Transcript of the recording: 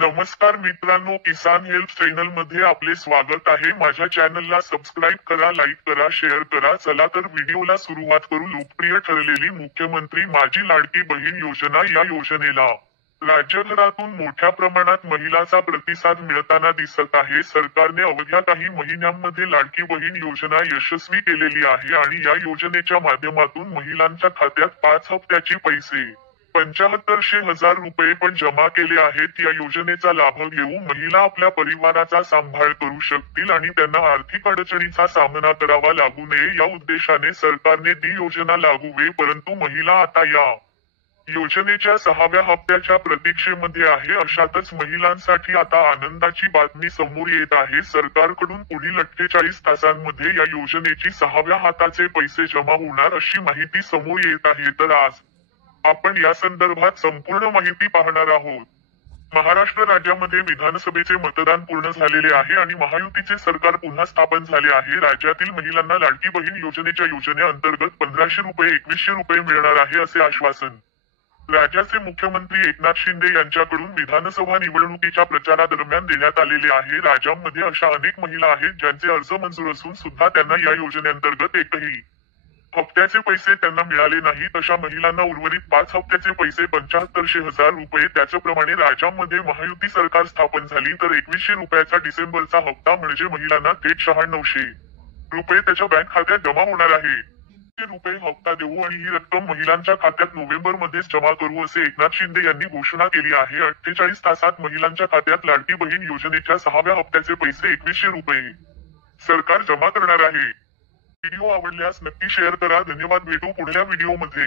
नमस्कार मित्रांनो, किसान help channel मध्ये आपले स्वागत आहे। माझ्या चॅनलला सबस्क्राइब करा, लाईक करा, शेअर करा। चला तर व्हिडिओला सुरुवात करू। लोकप्रिय ठरलेली मुख्यमंत्री माझी लाडकी बहीण योजना। या योजनेला राज्यभरातून मोठ्या प्रमाणात महिलांचा प्रतिसाद मिळताना दिसत आहे। सरकारने अवघ्या काही महिन्यांमध्ये लाडकी बहीण योजना यशस्वी केलेली आहे आणि या योजनेच्या माध्यमातून महिलांच्या खात्यात 5 हप्त्याची पैसे 75,000 रुपये पण जमा केले आहेत। या योजनेचा लाभ घेऊन महिला आपल्या परिवाराचा सांभाळ करू शकतील आणि त्यांना आर्थिक अडचणीचा सामना करावा लागू नये या उद्देशाने सरकारने ती योजना लागू आहे। परंतु महिला आता या योजनेच्या 6व्या हप्त्याच्या प्रतीक्षेमध्ये आहे। अशातच महिलांसाठी आता आनंदाची बातमी समोर येत आहे। सरकारकडून पुढील 48 तासांमध्ये या योजनेची 6व्या हप्त्याचे पैसे जमा होणार अशी माहिती समोर येत आहे। तर आज आपण या संदर्भात संपूर्ण माहिती पाहणार आहोत। महाराष्ट्र राज्यामध्ये विधानसभेचे मतदान पूर्ण झालेले आहे आणि महायुतीचे सरकार पुन्हा स्थापन झाले आहे। राज्यातील महिलांना लाडकी बहीण योजनेच्या योजनेअंतर्गत 1500 रुपये 2100 रुपये मिळणार आहे असे आश्वासन राज्याचे मुख्यमंत्री एकनाथ शिंदे यांच्याकडून विधानसभा निवडणुकीच्या प्रचारादरम्यान देण्यात आलेले आहे। राज्यामध्ये अशा अनेक महिला आहेत ज्यांचे अर्ज मंजूर असून सुद्धा त्यांना या योजनेअंतर्गत एकही हप्त्याचे पैसे त्यांना मिळाले नाहीत। अशा महिलांना उर्वरित 5 हप्त्याचे पैसे 75,000 रुपये। त्याचप्रमाणे राज्यामध्ये महायुती सरकार स्थापन झाली तर 2100 रुपयाचा डिसेंबरचा हप्ता म्हणजे महिलांना थेट 9600 रुपये त्याच्या बँक खात्यात जमा होणार आहे। रुपये हप्ता देऊ आणि ही रक्कम महिलांच्या खात्यात नोव्हेंबरमध्येच जमा करू असे एकनाथ शिंदे यांनी घोषणा केली आहे। 48 तासात महिलांच्या खात्यात लाडकी बहीण योजनेच्या 6व्या हप्त्याचे पैसे 2100 रुपये सरकार जमा करणार आहे। व्हिडिओ आवडल्यास नक्की शेअर करा। धन्यवाद। भेटू पुढल्या व्हिडिओमध्ये।